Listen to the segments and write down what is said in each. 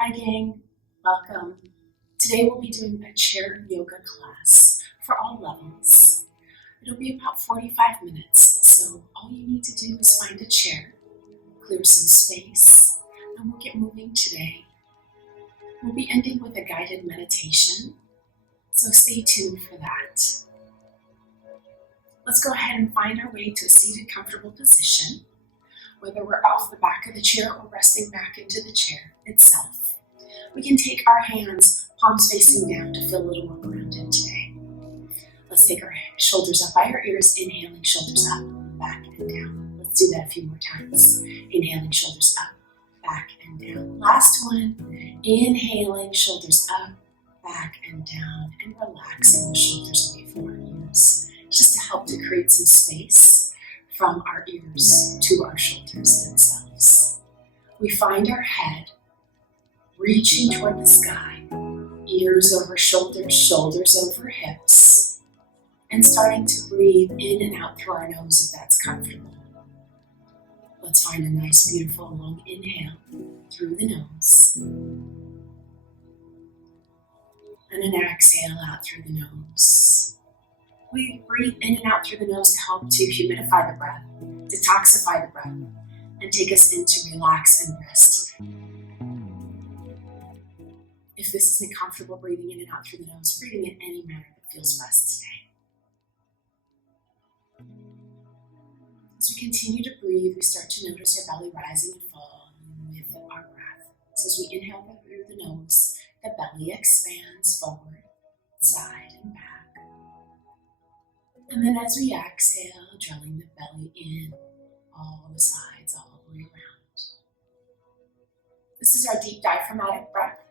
Hi gang, welcome. Today we'll be doing a chair yoga class for all levels. It'll be about 45 minutes, so all you need to do is find a chair, clear some space, and we'll get moving today. We'll be ending with a guided meditation, so stay tuned for that. Let's go ahead and find our way to a seated, comfortable position, whether we're off the back of the chair or resting back into the chair itself. We can take our hands palms facing down to feel a little more grounded today. Let's take our shoulders up by our ears, inhaling shoulders up, back and down. Let's do that a few more times. Inhaling shoulders up, back and down. Last one, inhaling shoulders up, back and down, and relaxing the shoulders away from our ears, just to help to create some space from our ears to our shoulders themselves. We find our head reaching toward the sky, ears over shoulders, shoulders over hips, and starting to breathe in and out through our nose if that's comfortable. Let's find a nice, beautiful, long inhale through the nose, and an exhale out through the nose. We breathe in and out through the nose to help to humidify the breath, detoxify the breath, and take us into relax and rest. If this isn't comfortable breathing in and out through the nose, breathing in any manner that feels best today. As we continue to breathe, we start to notice our belly rising and falling with our breath. So as we inhale through the nose, the belly expands forward, side and back. And then as we exhale, drawing the belly in, all the sides, all the way around. This is our deep diaphragmatic breath.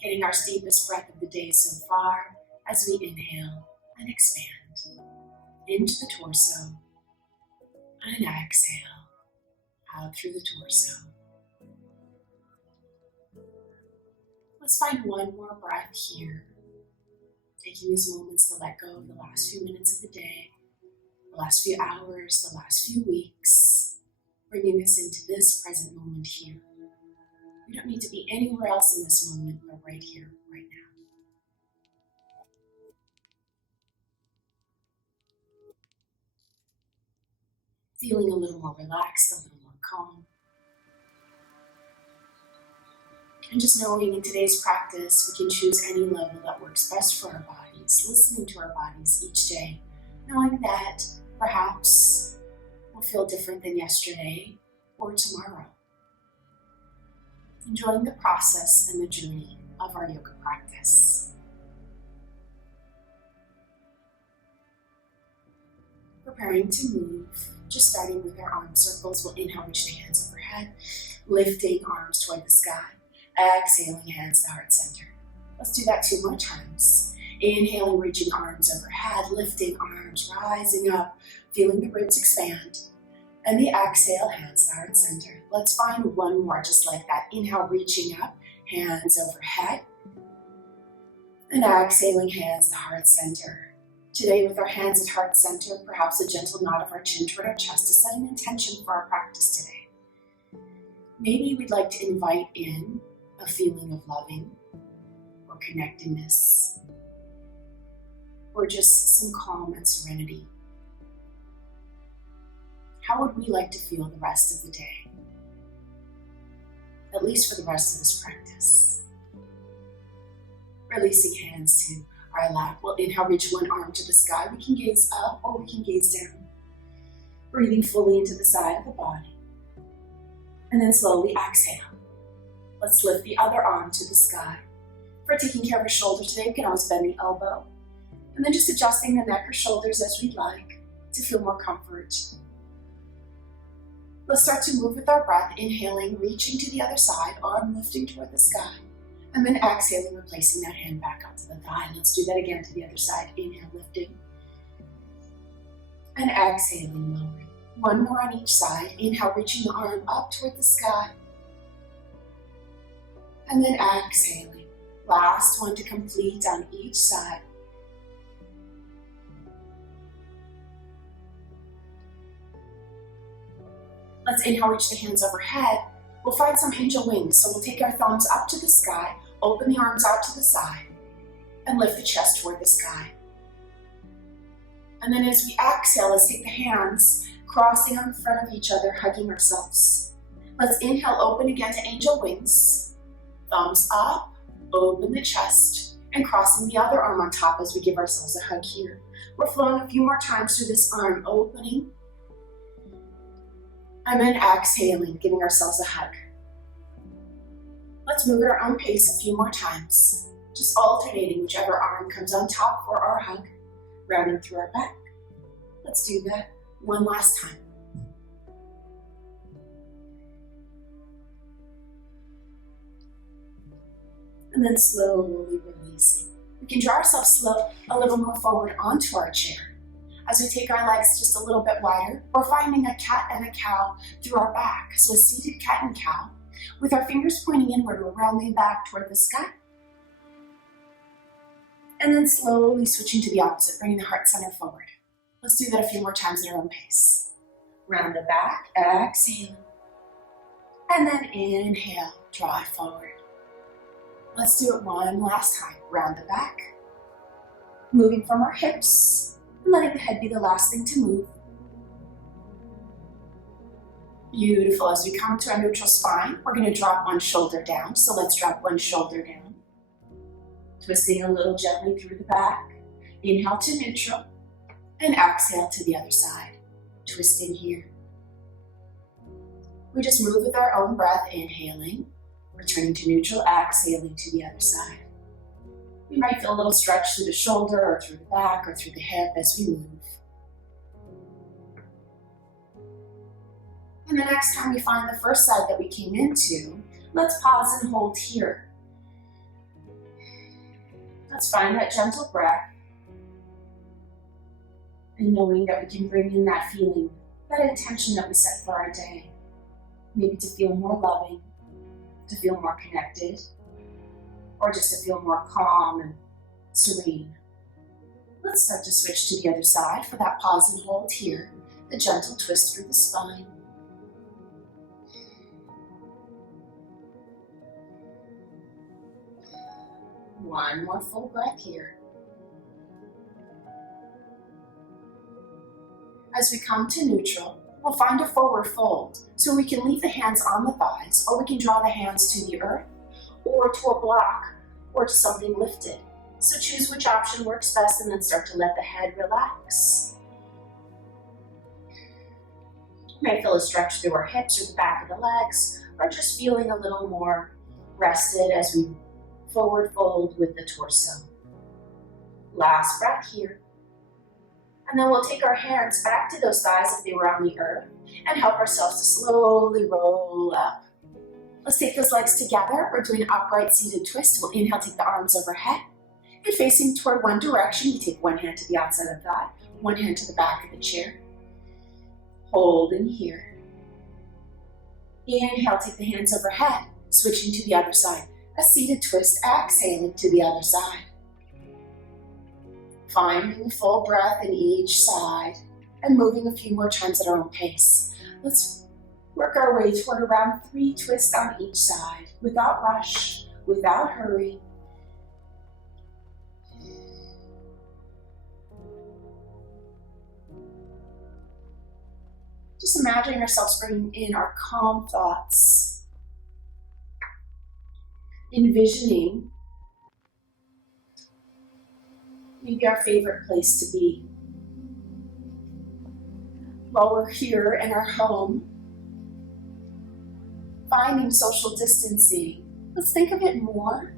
Getting our deepest breath of the day so far as we inhale and expand into the torso and exhale out through the torso. Let's find one more breath here, taking these moments to let go of the last few minutes of the day, the last few hours, the last few weeks, bringing us into this present moment here. We don't need to be anywhere else in this moment, but right here, right now. Feeling a little more relaxed, a little more calm. And just knowing in today's practice, we can choose any level that works best for our bodies, listening to our bodies each day, knowing that perhaps we'll feel different than yesterday or tomorrow. Enjoying the process and the journey of our yoga practice. Preparing to move, just starting with our arm circles. We'll inhale, reach the hands overhead, lifting arms toward the sky, exhaling hands to heart center. Let's do that 2 more times. Inhaling, reaching arms overhead, lifting arms, rising up, feeling the ribs expand. And the exhale, hands to heart center. Let's find one more just like that. Inhale, reaching up, hands overhead. And exhaling, hands to heart center. Today with our hands at heart center, perhaps a gentle nod of our chin toward our chest to set an intention for our practice today. Maybe we'd like to invite in a feeling of loving or connectedness or just some calm and serenity. How would we like to feel the rest of the day? At least for the rest of this practice. Releasing hands to our lap. We'll inhale, reach one arm to the sky. We can gaze up or we can gaze down. Breathing fully into the side of the body. And then slowly exhale. Let's lift the other arm to the sky. For taking care of our shoulder today, we can always bend the elbow. And then just adjusting the neck or shoulders as we'd like to feel more comfort. Let's start to move with our breath, inhaling, reaching to the other side, arm lifting toward the sky, and then exhaling, replacing that hand back onto the thigh. And let's do that again to the other side. Inhale, lifting, and exhaling, lowering. One more on each side. Inhale, reaching the arm up toward the sky, and then exhaling. Last one to complete on each side. Let's inhale, reach the hands overhead. We'll find some angel wings. So we'll take our thumbs up to the sky, open the arms out to the side, and lift the chest toward the sky. And then as we exhale, let's take the hands crossing on the front of each other, hugging ourselves. Let's inhale, open again to angel wings. Thumbs up, open the chest, and crossing the other arm on top as we give ourselves a hug here. We're flowing a few more times through this arm, opening, and then exhaling, giving ourselves a hug. Let's move at our own pace a few more times, just alternating whichever arm comes on top for our hug, rounding through our back. Let's do that one last time. And then slowly releasing. We can draw ourselves a little more forward onto our chair. As we take our legs just a little bit wider, we're finding a cat and a cow through our back. So a seated cat and cow, with our fingers pointing inward, we're rounding back toward the sky. And then slowly switching to the opposite, bringing the heart center forward. Let's do that a few more times at our own pace. Round the back, exhale. And then inhale, draw it forward. Let's do it one last time. Round the back, moving from our hips, and letting the head be the last thing to move. Beautiful. As we come to our neutral spine, we're going to drop one shoulder down. So let's drop one shoulder down. Twisting a little gently through the back. Inhale to neutral, and exhale to the other side. Twisting here. We just move with our own breath, inhaling, returning to neutral, exhaling to the other side. We might feel a little stretch through the shoulder or through the back or through the hip as we move. And the next time we find the first side that we came into, let's pause and hold here. Let's find that gentle breath. And knowing that we can bring in that feeling, that intention that we set for our day. Maybe to feel more loving, to feel more connected, or just to feel more calm and serene. Let's start to switch to the other side for that pause and hold here, the gentle twist through the spine. One more full breath here. As we come to neutral, we'll find a forward fold. So we can leave the hands on the thighs, or we can draw the hands to the earth, or to a block, or to something lifted. So choose which option works best and then start to let the head relax. You may feel a stretch through our hips or the back of the legs, or just feeling a little more rested as we forward fold with the torso. Last breath here. And then we'll take our hands back to those thighs if they were on the earth and help ourselves to slowly roll up. Let's take those legs together. We're doing an upright seated twist. We'll inhale, take the arms overhead and facing toward one direction. We take one hand to the outside of the thigh, one hand to the back of the chair. Holding here. Inhale, take the hands overhead, switching to the other side. A seated twist, exhaling to the other side. Finding full breath in each side and moving a few more times at our own pace. Let's work our way toward around 3 twists on each side without rush, without hurry. Just imagining ourselves bringing in our calm thoughts, envisioning maybe our favorite place to be. While we're here in our home, finding social distancing, let's think of it more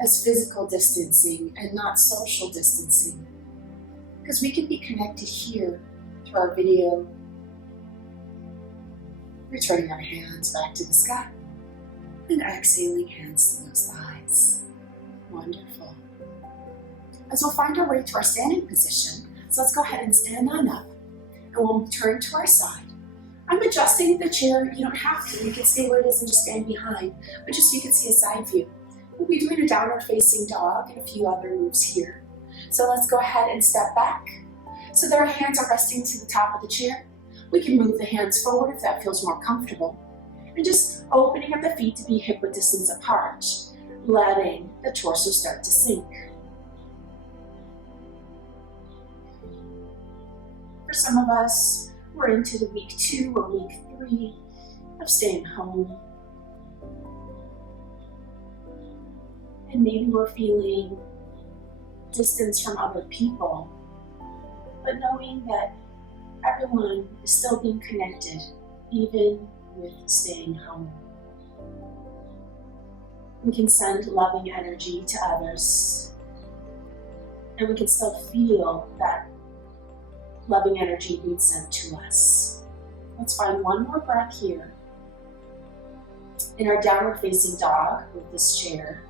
as physical distancing and not social distancing. Because we can be connected here through our video, returning our hands back to the sky, and exhaling hands to those thighs. Wonderful. As we'll find our way to our standing position, so let's go ahead and stand on up, and we'll turn to our side. I'm adjusting the chair. You don't have to. You can stay where it is and just stand behind, but just so you can see a side view. We'll be doing a downward facing dog and a few other moves here. So let's go ahead and step back so that our hands are resting to the top of the chair. We can move the hands forward if that feels more comfortable. And just opening up the feet to be hip width distance apart, letting the torso start to sink. For some of us, we're into the week 2 or week 3 of staying home. And maybe we're feeling distance from other people, but knowing that everyone is still being connected, even with staying home. We can send loving energy to others, and we can still feel that loving energy being sent to us. Let's find one more breath here in our downward facing dog with this chair.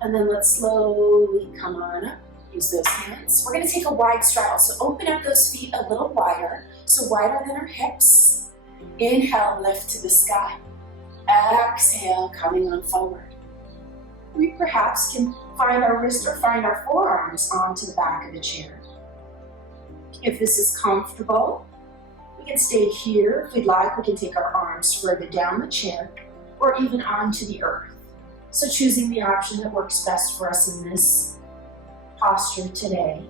And then let's slowly come on up. Use those hands. We're going to take a wide straddle. So open up those feet a little wider, so wider than our hips. Inhale, lift to the sky. Exhale, coming on forward. We perhaps can find our wrist or find our forearms onto the back of the chair. If this is comfortable, we can stay here. If we'd like, we can take our arms further down the chair or even onto the earth. So choosing the option that works best for us in this posture today.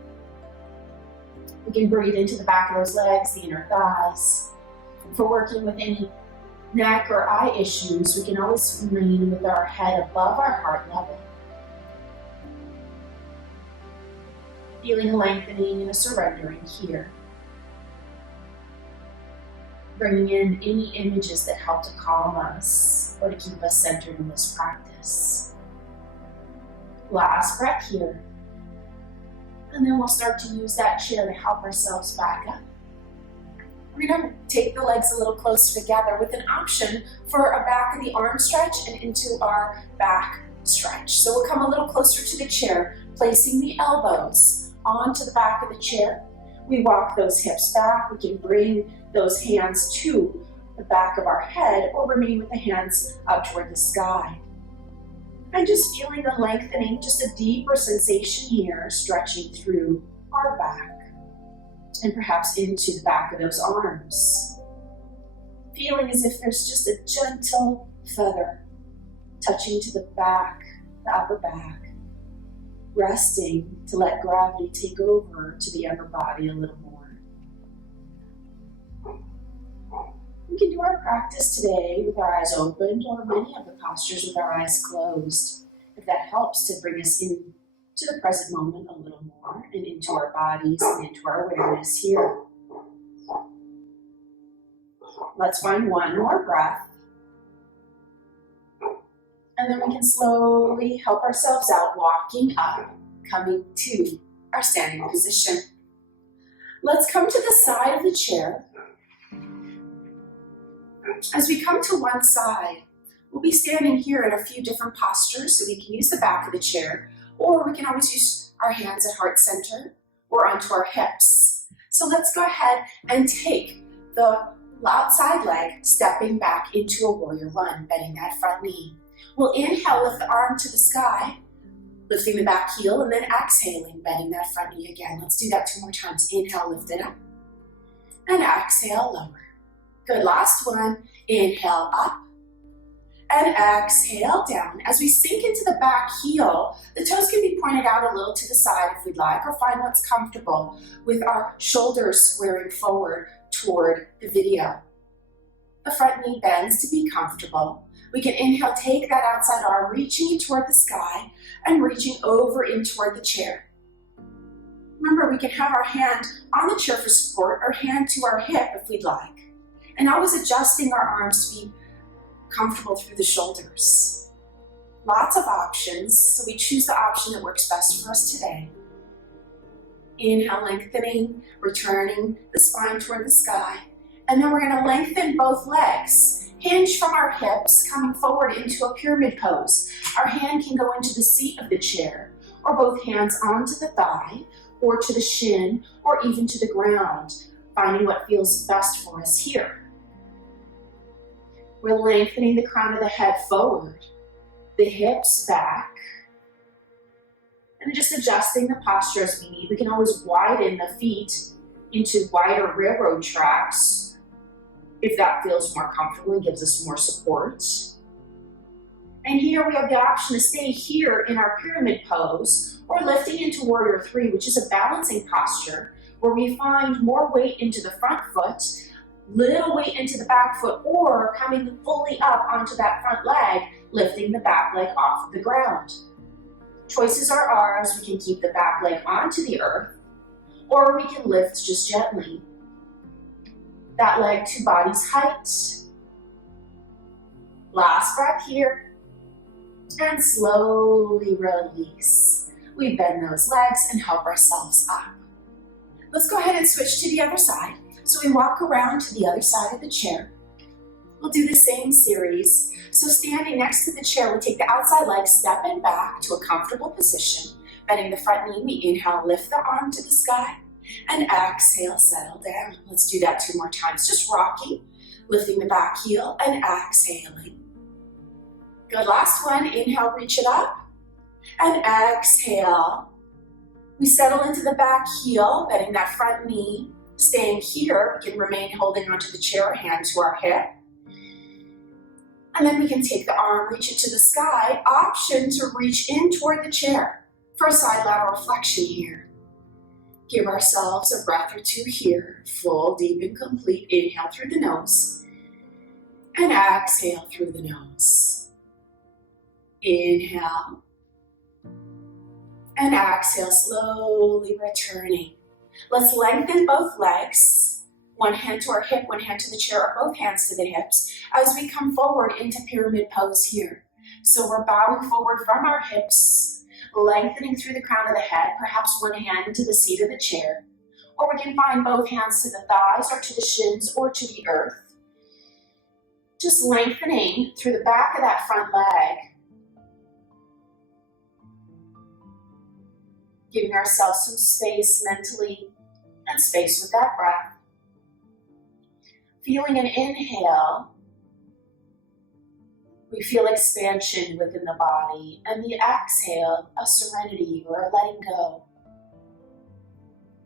We can breathe into the back of those legs, the inner thighs. If we're working with any neck or eye issues, we can always remain with our head above our heart level. Feeling a lengthening and a surrendering here. Bringing in any images that help to calm us or to keep us centered in this practice. Last breath here. And then we'll start to use that chair to help ourselves back up. We're going to take the legs a little closer together with an option for a back of the arm stretch and into our back stretch. So we'll come a little closer to the chair, placing the elbows onto the back of the chair. We walk those hips back. We can bring those hands to the back of our head or remain with the hands up toward the sky. And just feeling the lengthening, just a deeper sensation here, stretching through our back and perhaps into the back of those arms. Feeling as if there's just a gentle feather touching to the back, the upper back, resting to let gravity take over to the upper body a little more. We can do our practice today with our eyes opened or many of the postures with our eyes closed, if that helps to bring us into the present moment a little more and into our bodies and into our awareness here. Let's find one more breath. And then we can slowly help ourselves out, walking up, coming to our standing position. Let's come to the side of the chair. As we come to one side, we'll be standing here in a few different postures, so we can use the back of the chair, or we can always use our hands at heart center or onto our hips. So let's go ahead and take the outside leg, stepping back into a warrior one, bending that front knee. We'll inhale, lift the arm to the sky, lifting the back heel, and then exhaling, bending that front knee again. Let's do that 2 more times. Inhale, lift it up, and exhale, lower. Good, last one. Inhale up, and exhale down. As we sink into the back heel, the toes can be pointed out a little to the side if we'd like, or find what's comfortable with our shoulders squaring forward toward the video. The front knee bends to be comfortable. We can inhale, take that outside arm, reaching in toward the sky and reaching over in toward the chair. Remember, we can have our hand on the chair for support or hand to our hip if we'd like. And always adjusting our arms to be comfortable through the shoulders. Lots of options, so we choose the option that works best for us today. Inhale, lengthening, returning the spine toward the sky. And then we're going to lengthen both legs. Hinge from our hips, coming forward into a pyramid pose. Our hand can go into the seat of the chair, or both hands onto the thigh, or to the shin, or even to the ground, finding what feels best for us here. We're lengthening the crown of the head forward, the hips back, and just adjusting the posture as we need. We can always widen the feet into wider railroad tracks if that feels more comfortable and gives us more support. And here we have the option to stay here in our pyramid pose or lifting into Warrior 3, which is a balancing posture where we find more weight into the front foot, little weight into the back foot, or coming fully up onto that front leg, lifting the back leg off the ground. Choices are ours. We can keep the back leg onto the earth, or we can lift just gently that leg to body's height. Last breath here, and slowly release. We bend those legs and help ourselves up. Let's go ahead and switch to the other side. So we walk around to the other side of the chair. We'll do the same series. So standing next to the chair, we take the outside leg, step it back to a comfortable position. Bending the front knee, we inhale, lift the arm to the sky, and exhale, settle down. Let's do that 2 more times. Just rocking, lifting the back heel, and exhaling. Good, last one. Inhale, reach it up, and exhale. We settle into the back heel, bending that front knee. Staying here, we can remain holding onto the chair, hand to our hip. And then we can take the arm, reach it to the sky. Option to reach in toward the chair for a side lateral flexion here. Give ourselves a breath or 2 here. Full, deep, and complete. Inhale through the nose. And exhale through the nose. Inhale. And exhale, slowly returning. Let's lengthen both legs. One hand to our hip, one hand to the chair, or both hands to the hips as we come forward into pyramid pose here. So we're bowing forward from our hips, lengthening through the crown of the head, perhaps one hand to the seat of the chair, or we can find both hands to the thighs or to the shins or to the earth. Just lengthening through the back of that front leg. Giving ourselves some space mentally and space with that breath. Feeling an inhale, we feel expansion within the body, and the exhale, a serenity or a letting go.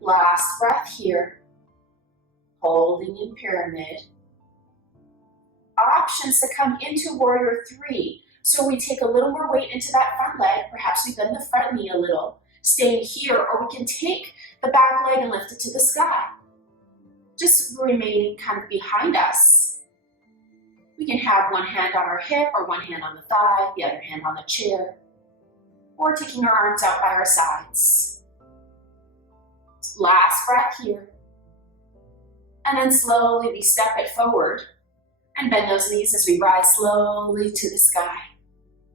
Last breath here, holding in pyramid. Options to come into Warrior 3. So we take a little more weight into that front leg, perhaps we bend the front knee a little, staying here, or we can take the back leg and lift it to the sky. Just remaining kind of behind us. We can have one hand on our hip or one hand on the thigh, the other hand on the chair, or taking our arms out by our sides. Last breath here. And then slowly we step it forward and bend those knees as we rise slowly to the sky.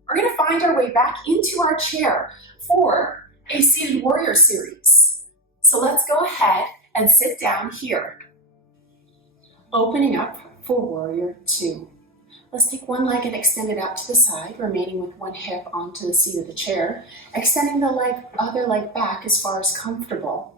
We're going to find our way back into our chair for a seated warrior series. So let's go ahead and sit down here. Opening up for Warrior 2. Let's take one leg and extend it out to the side, remaining with one hip onto the seat of the chair, extending the other leg back as far as comfortable.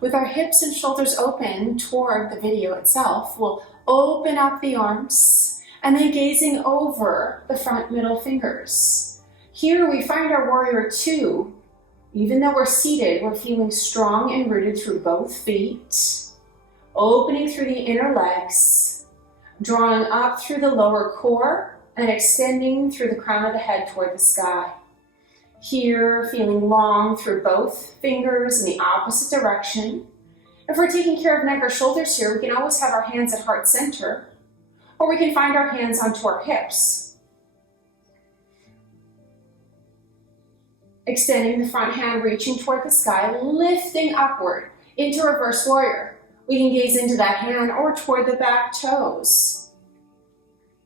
With our hips and shoulders open toward the video itself, we'll open up the arms and then gazing over the front middle fingers. Here we find our Warrior 2. Even though we're seated, we're feeling strong and rooted through both feet. Opening through the inner legs, drawing up through the lower core, and extending through the crown of the head toward the sky. Here, feeling long through both fingers in the opposite direction. If we're taking care of neck or shoulders here, we can always have our hands at heart center, or we can find our hands onto our hips. Extending the front hand, reaching toward the sky, lifting upward into reverse warrior. We can gaze into that hand or toward the back toes.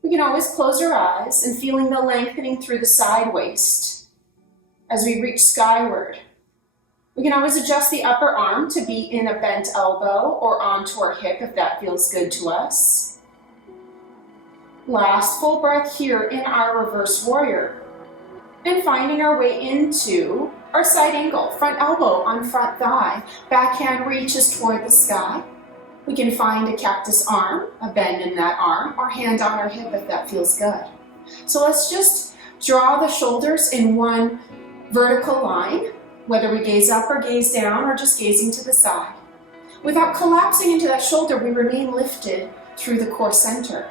We can always close our eyes and feeling the lengthening through the side waist as we reach skyward. We can always adjust the upper arm to be in a bent elbow or onto our hip if that feels good to us. Last full breath here in our reverse warrior. And finding our way into our side angle, front elbow on front thigh, back hand reaches toward the sky. We can find a cactus arm, a bend in that arm, or hand on our hip if that feels good. So let's just draw the shoulders in one vertical line, whether we gaze up or gaze down or just gazing to the side. Without collapsing into that shoulder, we remain lifted through the core center.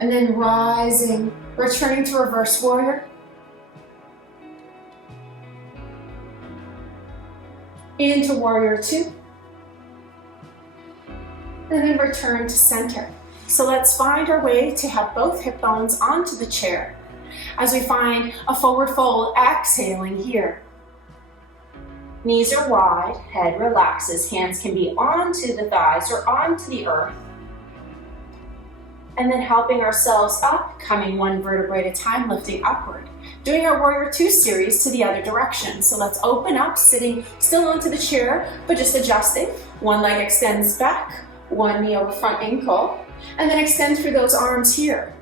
And then rising, returning to reverse warrior. Into warrior two. And then return to center. So let's find our way to have both hip bones onto the chair. As we find a forward fold, exhaling here. Knees are wide, head relaxes, hands can be onto the thighs or onto the earth. And then helping ourselves up, coming one vertebrae at a time, lifting upward. Doing our warrior two series to the other direction. So let's open up, sitting still onto the chair, but just adjusting. One leg extends back, one knee over front ankle, and then extend through those arms here.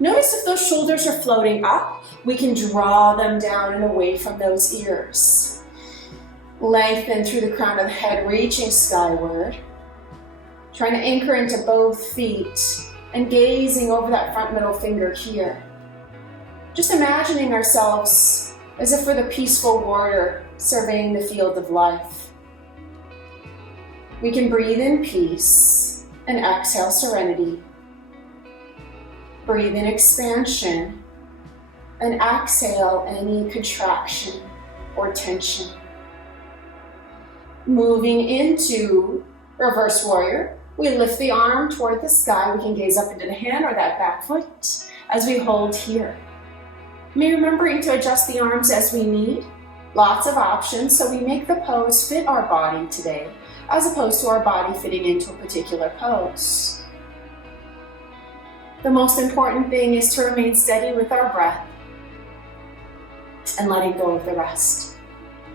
Notice if those shoulders are floating up, we can draw them down and away from those ears. Lengthen through the crown of the head, reaching skyward. Trying to anchor into both feet and gazing over that front middle finger here. Just imagining ourselves as if we're the peaceful warrior surveying the field of life. We can breathe in peace and exhale serenity. Breathe in expansion and exhale any contraction or tension. Moving into reverse warrior, we lift the arm toward the sky. We can gaze up into the hand or that back foot as we hold here. Remembering to adjust the arms as we need. Lots of options, so we make the pose fit our body today, as opposed to our body fitting into a particular pose. The most important thing is to remain steady with our breath and letting go of the rest.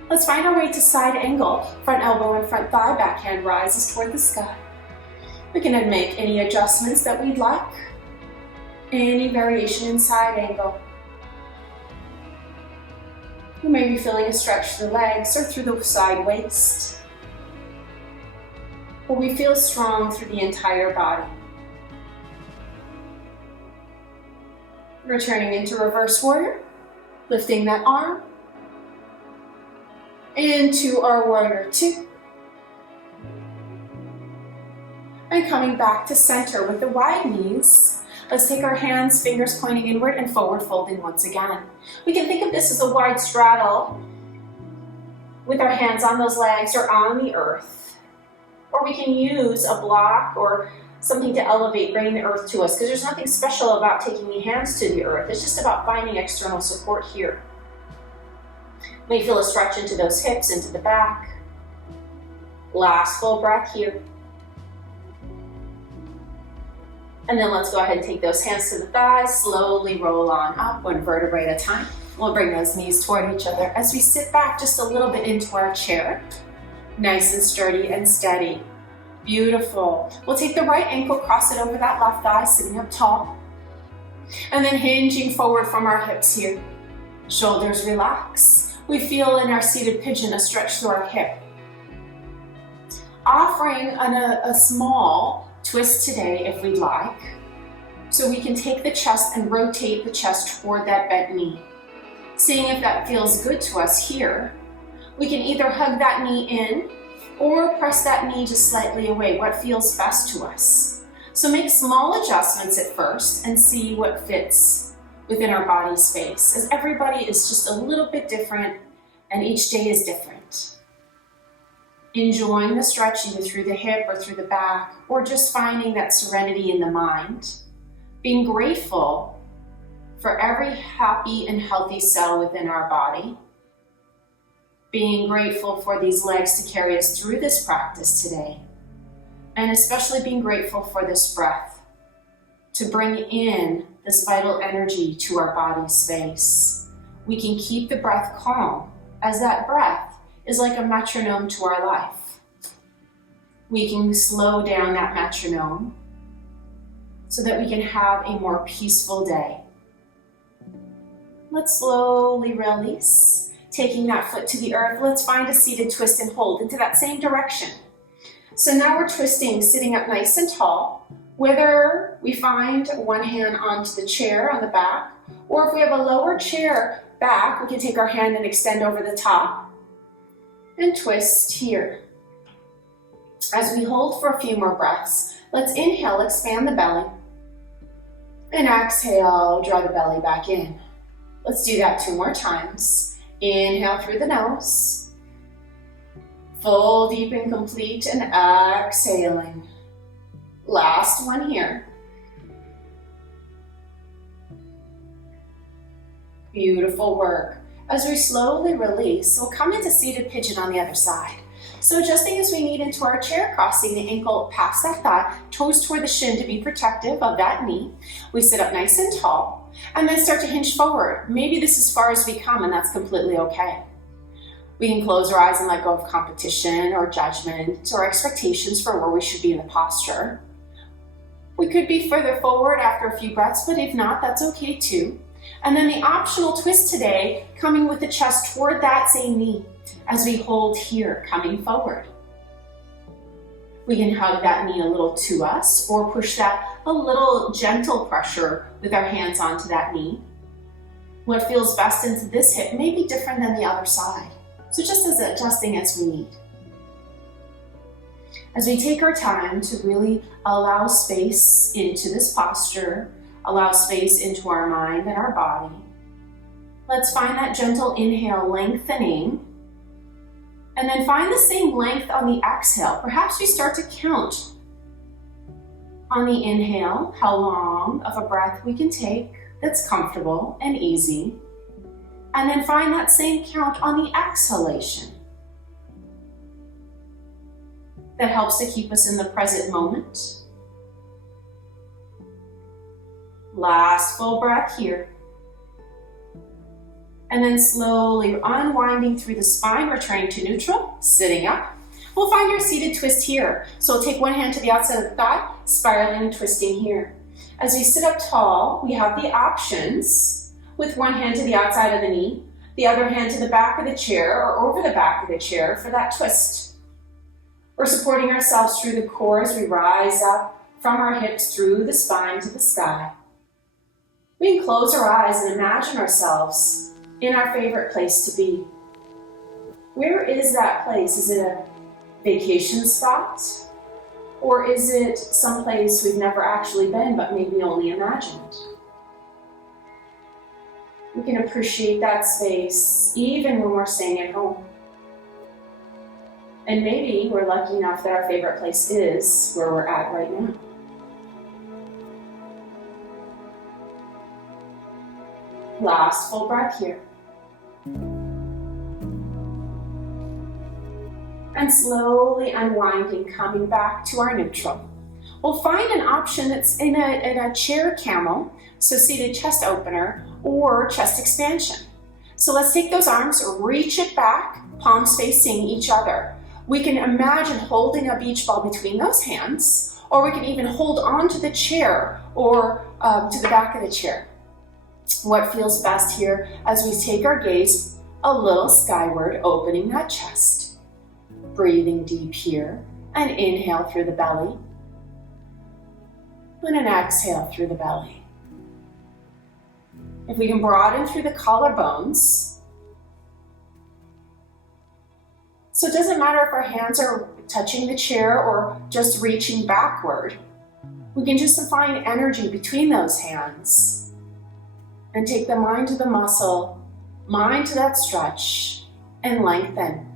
Let's find our way to side angle, front elbow and front thigh, backhand rises toward the sky. We can then make any adjustments that we'd like, any variation in side angle. You may be feeling a stretch through the legs or through the side waist, but we feel strong through the entire body. Returning into reverse warrior, lifting that arm, into our warrior two. And coming back to center with the wide knees. Let's take our hands, fingers pointing inward and forward folding once again. We can think of this as a wide straddle with our hands on those legs or on the earth. Or we can use a block or something to elevate, bring the earth to us, because there's nothing special about taking the hands to the earth. It's just about finding external support here. You may feel a stretch into those hips, into the back. Last full breath here. And then let's go ahead and take those hands to the thighs, slowly roll on up, one vertebrae at a time. We'll bring those knees toward each other as we sit back just a little bit into our chair. Nice and sturdy and steady. Beautiful. We'll take the right ankle, cross it over that left thigh, sitting up tall. And then hinging forward from our hips here. Shoulders relax. We feel in our seated pigeon a stretch through our hip. Offering a small twist today if we'd like. So we can take the chest and rotate the chest toward that bent knee. Seeing if that feels good to us here. We can either hug that knee in or press that knee just slightly away, what feels best to us. So make small adjustments at first and see what fits within our body space, as everybody is just a little bit different and each day is different. Enjoying the stretch either through the hip or through the back, or just finding that serenity in the mind. Being grateful for every happy and healthy cell within our body. Being grateful for these legs to carry us through this practice today. And especially being grateful for this breath to bring in this vital energy to our body space. We can keep the breath calm, as that breath is like a metronome to our life. We can slow down that metronome so that we can have a more peaceful day. Let's slowly release. Taking that foot to the earth, let's find a seated twist and hold into that same direction. So now we're twisting, sitting up nice and tall, whether we find one hand onto the chair on the back, or if we have a lower chair, back, we can take our hand and extend over the top and twist here. As we hold for a few more breaths, let's inhale, expand the belly, and exhale, draw the belly back in. Let's do that 2 more times. Inhale through the nose, full, deep, and complete, and exhaling. Last one here. Beautiful work. As we slowly release, we'll come into seated pigeon on the other side. So adjusting as we need into our chair, crossing the ankle past that thigh, toes toward the shin to be protective of that knee. We sit up nice and tall, and then start to hinge forward. Maybe this is as far as we come, and that's completely okay. We can close our eyes and let go of competition or judgment or expectations for where we should be in the posture. We could be further forward after a few breaths, but if not, that's okay too. And then the optional twist today, coming with the chest toward that same knee as we hold here, coming forward. We can hug that knee a little to us or push that a little gentle pressure with our hands onto that knee. What feels best into this hip may be different than the other side. So just as adjusting as we need. As we take our time to really allow space into this posture, allow space into our mind and our body, let's find that gentle inhale lengthening, and then find the same length on the exhale. Perhaps we start to count on the inhale, how long of a breath we can take that's comfortable and easy, and then find that same count on the exhalation. That helps to keep us in the present moment. Last full breath here. And then slowly unwinding through the spine, returning to neutral, sitting up. We'll find our seated twist here. So we'll take one hand to the outside of the thigh, spiraling and twisting here. As we sit up tall, we have the options with one hand to the outside of the knee, the other hand to the back of the chair or over the back of the chair for that twist. We're supporting ourselves through the core as we rise up from our hips through the spine to the sky. We can close our eyes and imagine ourselves in our favorite place to be. Where is that place? Is it a vacation spot? Or is it someplace we've never actually been but maybe only imagined? We can appreciate that space even when we're staying at home. And maybe we're lucky enough that our favorite place is where we're at right now. Last full breath here. And slowly unwinding, coming back to our neutral. We'll find an option that's in a chair camel, so seated chest opener or chest expansion. So let's take those arms, reach it back, palms facing each other. We can imagine holding a beach ball between those hands, or we can even hold onto the chair or to the back of the chair. What feels best here as we take our gaze a little skyward, opening that chest. Breathing deep here, and inhale through the belly, and an exhale through the belly. If we can broaden through the collarbones, so it doesn't matter if our hands are touching the chair or just reaching backward. We can just find energy between those hands and take the mind to the muscle, mind to that stretch, and lengthen.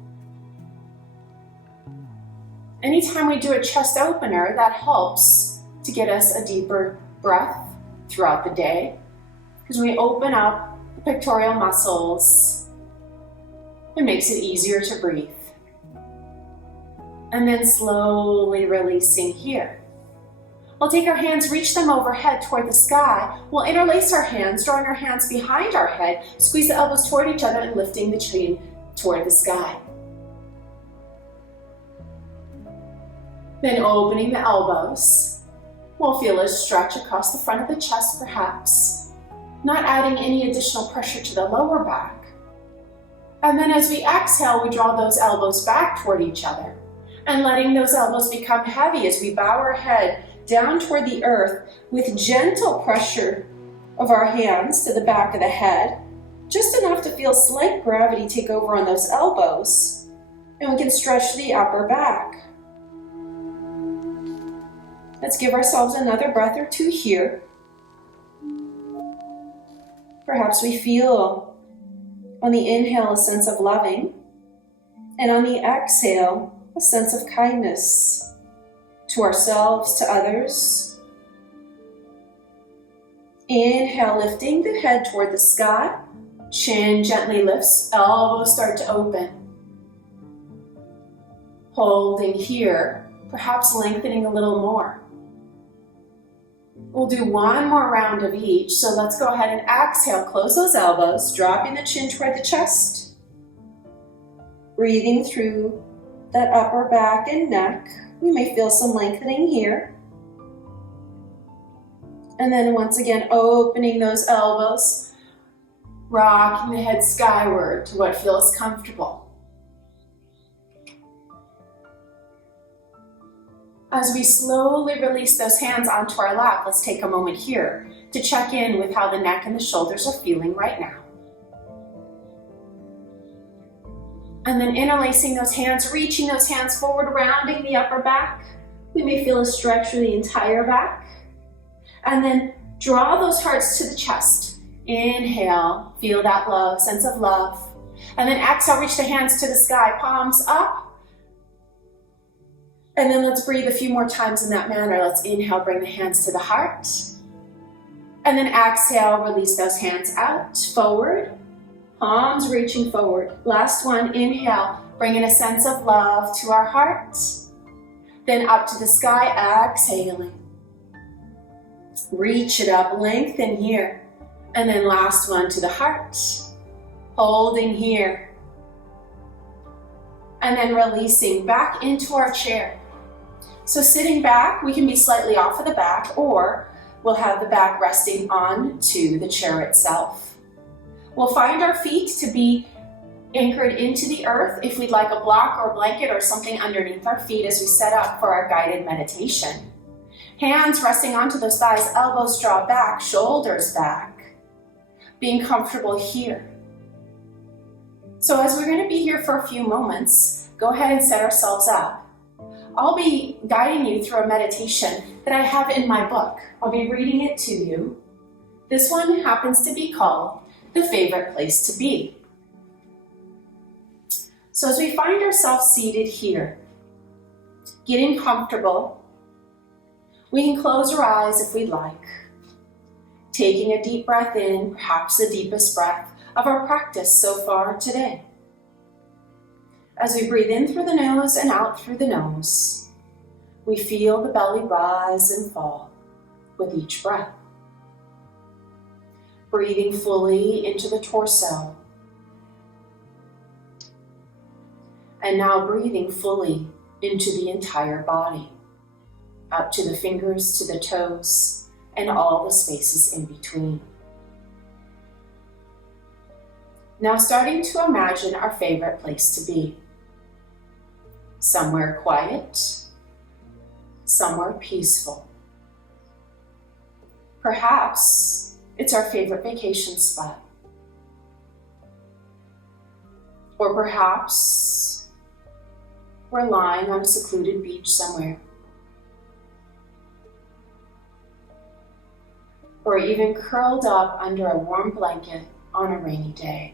Anytime we do a chest opener, that helps to get us a deeper breath throughout the day, because when we open up the pectoral muscles, it makes it easier to breathe. And then slowly releasing here. We'll take our hands, reach them overhead toward the sky. We'll interlace our hands, drawing our hands behind our head, squeeze the elbows toward each other and lifting the chin toward the sky. Then opening the elbows. We'll feel a stretch across the front of the chest perhaps, not adding any additional pressure to the lower back. And then as we exhale, we draw those elbows back toward each other and letting those elbows become heavy as we bow our head down toward the earth with gentle pressure of our hands to the back of the head just enough to feel slight gravity take over on those elbows, and we can stretch the upper back. Let's give ourselves another breath or two here. Perhaps we feel on the inhale a sense of loving, and on the exhale a sense of kindness to ourselves, to others. Inhale, lifting the head toward the sky. Chin gently lifts, elbows start to open. Holding here, perhaps lengthening a little more. We'll do one more round of each, so let's go ahead and exhale, close those elbows, dropping the chin toward the chest. Breathing through that upper back and neck. We may feel some lengthening here. And then once again, opening those elbows, rocking the head skyward to what feels comfortable. As we slowly release those hands onto our lap, let's take a moment here to check in with how the neck and the shoulders are feeling right now. And then interlacing those hands, reaching those hands forward, rounding the upper back. We may feel a stretch through the entire back. And then draw those hearts to the chest. Inhale, feel that love, sense of love. And then exhale, reach the hands to the sky, palms up. And then let's breathe a few more times in that manner. Let's inhale, bring the hands to the heart. And then exhale, release those hands out, forward. Palms reaching forward. Last one, inhale, bringing a sense of love to our heart. Then up to the sky, exhaling. Reach it up, lengthen here. And then last one to the heart. Holding here. And then releasing back into our chair. So sitting back, we can be slightly off of the back, or we'll have the back resting onto the chair itself. We'll find our feet to be anchored into the earth if we'd like a block or a blanket or something underneath our feet as we set up for our guided meditation. Hands resting onto those thighs, elbows draw back, shoulders back. Being comfortable here. So as we're going to be here for a few moments, go ahead and set ourselves up. I'll be guiding you through a meditation that I have in my book. I'll be reading it to you. This one happens to be called The Favorite Place to Be. So as we find ourselves seated here, getting comfortable, we can close our eyes if we'd like. Taking a deep breath in, perhaps the deepest breath of our practice so far today. As we breathe in through the nose and out through the nose, we feel the belly rise and fall with each breath. Breathing fully into the torso. And now breathing fully into the entire body, up to the fingers, to the toes, and all the spaces in between. Now starting to imagine our favorite place to be. Somewhere quiet, somewhere peaceful. Perhaps it's our favorite vacation spot. Or perhaps we're lying on a secluded beach somewhere. Or even curled up under a warm blanket on a rainy day.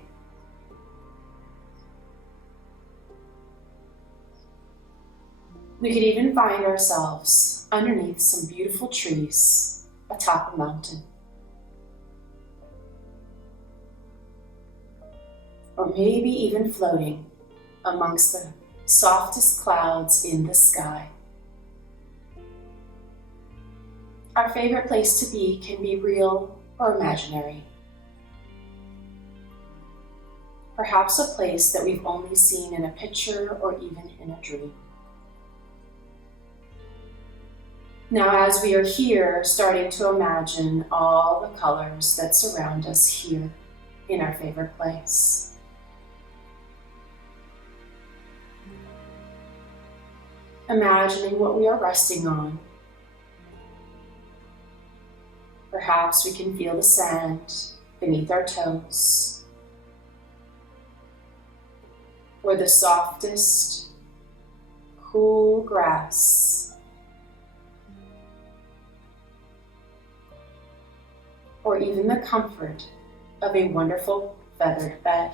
We could even find ourselves underneath some beautiful trees atop a mountain. Or maybe even floating amongst the softest clouds in the sky. Our favorite place to be can be real or imaginary. Perhaps a place that we've only seen in a picture or even in a dream. Now, as we are here, starting to imagine all the colors that surround us here in our favorite place. Imagining what we are resting on. Perhaps we can feel the sand beneath our toes, or the softest, cool grass, or even the comfort of a wonderful feathered bed.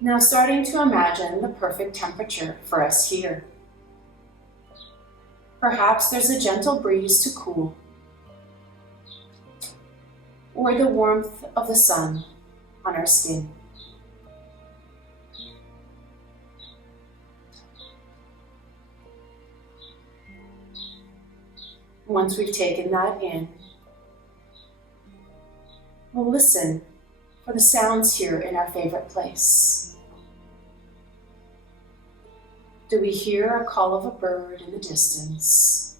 Now starting to imagine the perfect temperature for us here. Perhaps there's a gentle breeze to cool, or the warmth of the sun on our skin. Once we've taken that in, we'll listen for the sounds here in our favorite place. Do we hear a call of a bird in the distance?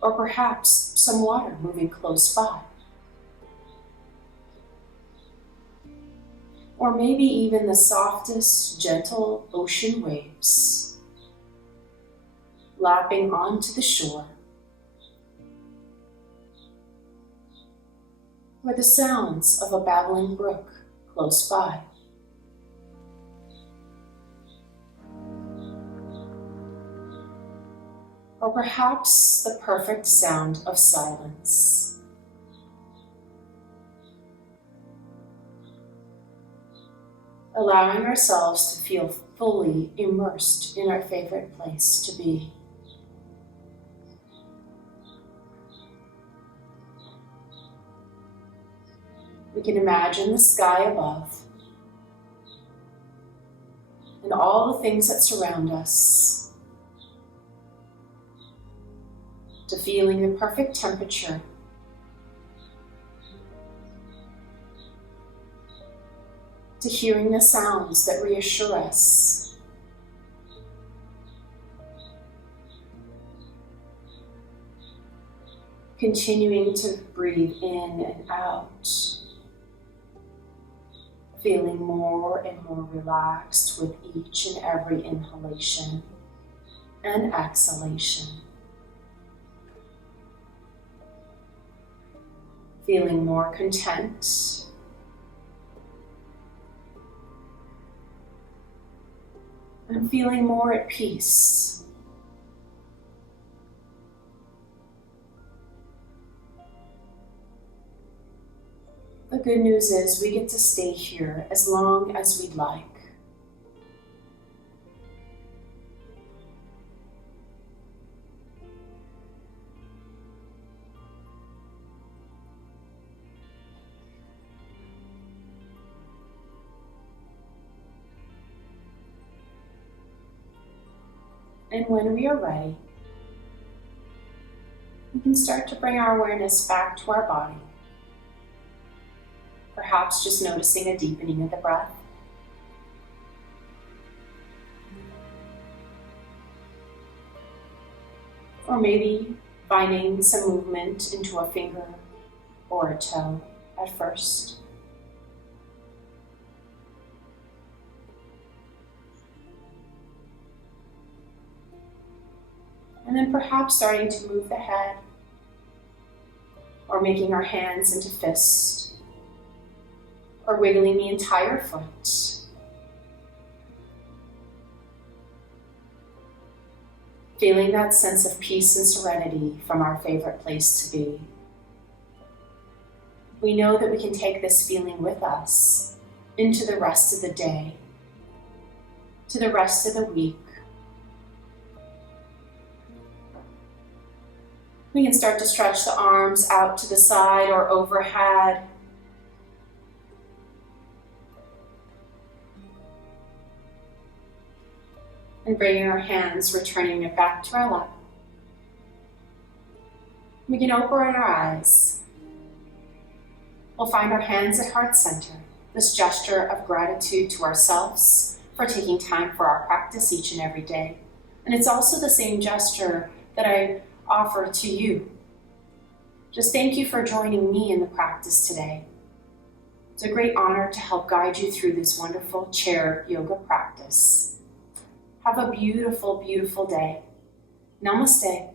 Or perhaps some water moving close by? Or maybe even the softest, gentle ocean waves lapping onto the shore? Or the sounds of a babbling brook close by? Or perhaps the perfect sound of silence. Allowing ourselves to feel fully immersed in our favorite place to be. We can imagine the sky above and all the things that surround us, to feeling the perfect temperature, to hearing the sounds that reassure us, continuing to breathe in and out, feeling more and more relaxed with each and every inhalation and exhalation. Feeling more content and feeling more at peace. The good news is we get to stay here as long as we'd like. And when we are ready, we can start to bring our awareness back to our body. Perhaps just noticing a deepening of the breath. Or maybe finding some movement into a finger or a toe at first. And then perhaps starting to move the head or making our hands into fists or wiggling the entire foot. Feeling that sense of peace and serenity from our favorite place to be. We know that we can take this feeling with us into the rest of the day, to the rest of the week. We can start to stretch the arms out to the side or overhead. And bringing our hands, returning it back to our lap. We can open our eyes. We'll find our hands at heart center, this gesture of gratitude to ourselves for taking time for our practice each and every day. And it's also the same gesture that I offer to you. Just thank you for joining me in the practice today. It's a great honor to help guide you through this wonderful chair yoga practice. Have a beautiful, beautiful day. Namaste.